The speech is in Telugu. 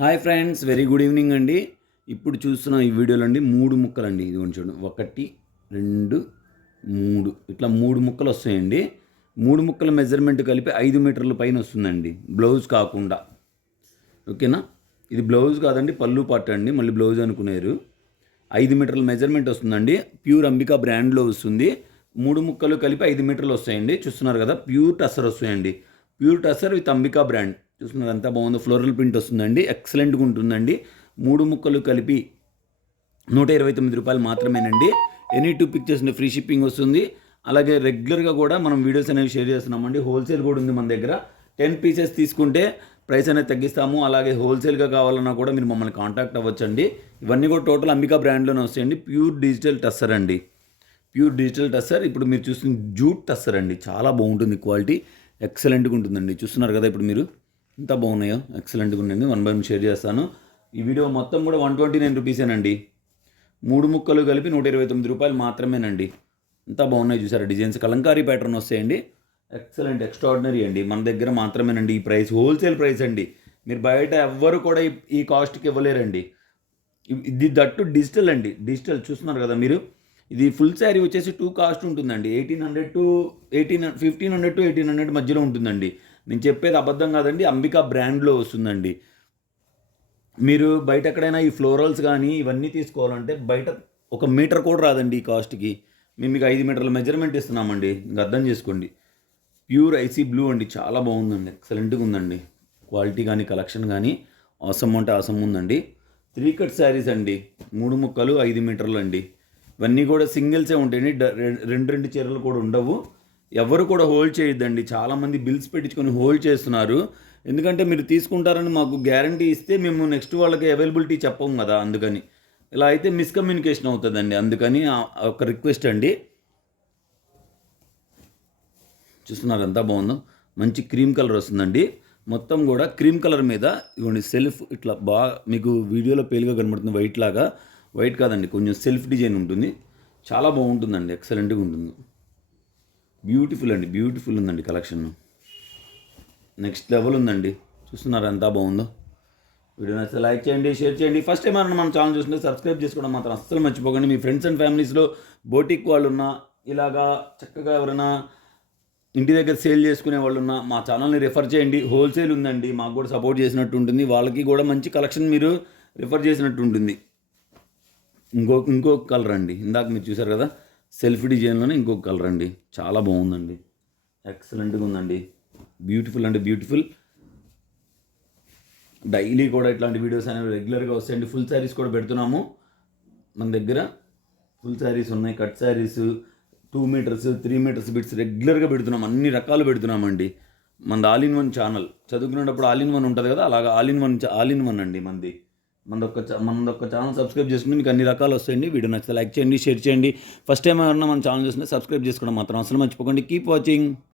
Hi friends, very good evening అండి. ఇప్పుడు చూస్తున్న ఈ వీడియోలో అండి 3 ముక్కలండి. ఇది చూడండి, 1, 2, 3 ఇట్లా 3 ముక్కలు వస్తాయండి. 3 ముక్కల మెజర్మెంట్ కలిపి 5 మీటర్ల పైన వస్తుందండి, బ్లౌజ్ కాకుండా. ఓకేనా? ఇది బ్లౌజ్ కాదండి, పళ్ళు పాట అండి. మళ్ళీ బ్లౌజ్ అనుకునేరు. 5 మీటర్ల మెజర్మెంట్ వస్తుందండి. ప్యూర్ అంబికా బ్రాండ్లో వస్తుంది. 3 ముక్కలు కలిపి 5 మీటర్లు వస్తాయండి. చూస్తున్నారు కదా, ప్యూర్ టస్సర్ వస్తాయండి. Pure tussar with Ambika brand. చూస్తున్నారు ఎంత బాగుందో, ఫ్లోరల్ ప్రింట్ వస్తుందండి. ఎక్సలెంట్గా ఉంటుందండి. 3 ముక్కలు కలిపి 129 రూపాయలు మాత్రమేనండి. ఎనీ 2 పిక్చర్స్ ఫ్రీ షిప్పింగ్ వస్తుంది. అలాగే రెగ్యులర్గా కూడా మనం వీడియోస్ అనేవి షేర్ చేస్తున్నామండి. హోల్సేల్ కూడా ఉంది మన దగ్గర. 10 పీసెస్ తీసుకుంటే ప్రైస్ అనేది తగ్గిస్తాము. అలాగే హోల్సేల్గా కావాలన్నా కూడా మీరు మమ్మల్ని కాంటాక్ట్ అవ్వచ్చండి. ఇవన్నీ కూడా టోటల్ అంబికా బ్రాండ్లోనే వస్తాయండి. ప్యూర్ డిజిటల్ టస్సర్ అండి. Pure digital tussar. ఇప్పుడు మీరు చూస్తున్న జూట్ టస్సర్ అండి. చాలా బాగుంటుంది, క్వాలిటీ ఎక్సలెంట్గా ఉంటుందండి. చూస్తున్నారు కదా ఇప్పుడు మీరు ఎంత బాగున్నాయో, ఎక్సలెంట్గా ఉండండి. 1 బై 1 షేర్ చేస్తాను. ఈ వీడియో మొత్తం కూడా 129 రూపీసేనండి. 3 ముక్కలు కలిపి 129 రూపాయలు మాత్రమేనండి. ఎంత బాగున్నాయి చూసారా డిజైన్స్. కలంకారీ ప్యాటర్న్ వస్తాయండి. ఎక్సలెంట్, ఎక్స్ట్రాడినరీ అండి. మన దగ్గర మాత్రమేనండి ఈ ప్రైస్, హోల్సేల్ ప్రైస్ అండి. మీరు బయట ఎవ్వరు కూడా ఈ కాస్ట్కి ఇవ్వలేరండి. ఇది దట్టు డిజిటల్ అండి. డిజిటల్ చూస్తున్నారు కదా మీరు. ఇది ఫుల్ శారీ వచ్చేసి 2 కాస్ట్ ఉంటుందండి. 1500 to 1800 మధ్యలో ఉంటుందండి. నేను చెప్పేది అబద్ధం కాదండి, అంబికా బ్రాండ్లో వస్తుందండి. మీరు బయట ఎక్కడైనా ఈ ఫ్లోరల్స్ కానీ ఇవన్నీ తీసుకోవాలంటే బయట 1 మీటర్ కూడా రాదండి ఈ కాస్ట్కి. మేము మీకు 5 మీటర్ల మెజర్మెంట్ ఇస్తున్నామండి. ఇంకా అర్థం చేసుకోండి. ప్యూర్ ఐసీ బ్లూ అండి. చాలా బాగుందండి, ఎక్సలెంట్గా ఉందండి. క్వాలిటీ కానీ కలెక్షన్ కానీ అవసరం అంటే అవసరం ఉందండి. 3 కట్ శారీస్ అండి. 3 ముక్కలు 5 మీటర్లు అండి. ఇవన్నీ కూడా సింగిల్సే ఉంటాయండి. 2 చీరలు కూడా ఉండవు. ఎవరు కూడా హోల్డ్ చేయొద్దండి. చాలామంది బిల్స్ పెట్టించుకొని హోల్డ్ చేస్తున్నారు. ఎందుకంటే మీరు తీసుకుంటారని మాకు గ్యారంటీ ఇస్తే మేము నెక్స్ట్ వాళ్ళకి అవైలబిలిటీ చెప్పము కదా. అందుకని ఇలా అయితే మిస్కమ్యూనికేషన్ అవుతుందండి. అందుకని ఒక రిక్వెస్ట్ అండి. చూస్తున్నారు ఎంత బాగుందో, మంచి క్రీమ్ కలర్ వస్తుందండి. మొత్తం కూడా క్రీమ్ కలర్ మీద ఇవ్వండి సెల్ఫ్ ఇట్లా బాగా మీకు వీడియోలో పేలుగా కనబడుతుంది. వైట్ లాగా, వైట్ కాదండి, కొంచెం సెల్ఫ్ డిజైన్ ఉంటుంది. చాలా బాగుంటుందండి, ఎక్సలెంట్గా ఉంటుంది. బ్యూటిఫుల్ అండి, బ్యూటిఫుల్ ఉందండి కలెక్షన్. నెక్స్ట్ లెవెల్ ఉందండి. చూస్తున్నారు ఎంత బాగుందో. వీడియో నచ్చితే లైక్ చేయండి, షేర్ చేయండి. ఫస్ట్ టైం మన ఛానల్ చూస్తుంటే సబ్స్క్రైబ్ చేసుకోవడం మాత్రం అస్సలు మర్చిపోకండి. మీ ఫ్రెండ్స్ అండ్ ఫ్యామిలీస్లో బోటిక్ వాళ్ళు ఉన్నా, ఇలాగా చక్కగా ఎవరైనా ఇంటి దగ్గర సేల్ చేసుకునే వాళ్ళు ఉన్నా మా ఛానల్ని రిఫర్ చేయండి. హోల్సేల్ ఉందండి, మాకు కూడా సపోర్ట్ చేసినట్టు ఉంటుంది. వాళ్ళకి కూడా మంచి కలెక్షన్ మీరు రిఫర్ చేసినట్టు ఉంటుంది. ఇంకొక కలర్ అండి, ఇందాక మీరు చూసారు కదా సెల్ఫ్ డిజైన్లోనే ఇంకొక కలర్ అండి. చాలా బాగుందండి, ఎక్సలెంట్గా ఉందండి. బ్యూటిఫుల్ అంటే బ్యూటిఫుల్. డైలీ కూడా ఇట్లాంటి వీడియోస్ అనేవి రెగ్యులర్గా వస్తాయండి. ఫుల్ శారీస్ కూడా పెడుతున్నాము మన దగ్గర. ఫుల్ శారీస్ ఉన్నాయి, cut saris, 2 metres 3 metres bits రెగ్యులర్గా పెడుతున్నాం. అన్ని రకాలు పెడుతున్నామండి. మనది ఆల్ ఇన్ వన్ ఛానల్. చదువుకునేటప్పుడు ఆల్ ఇన్ వన్ ఉంటుంది కదా, అలాగా ఆల్ ఇన్ వన్ అండి మనది. మనదొక్క ఛానల్ సబ్స్క్రైబ్ చేసుకుంటే మీకు అన్ని రకాలు వస్తాయండి. వీడియో నచ్చితే లైక్ చేయండి, షేర్ చేయండి. ఫస్ట్ టైం ఎవరన్నా మన ఛానల్ చూస్తుంటే సబ్స్క్రైబ్ చేసుకోవడం మాత్రం అసలు మర్చిపోకండి. Keep watching.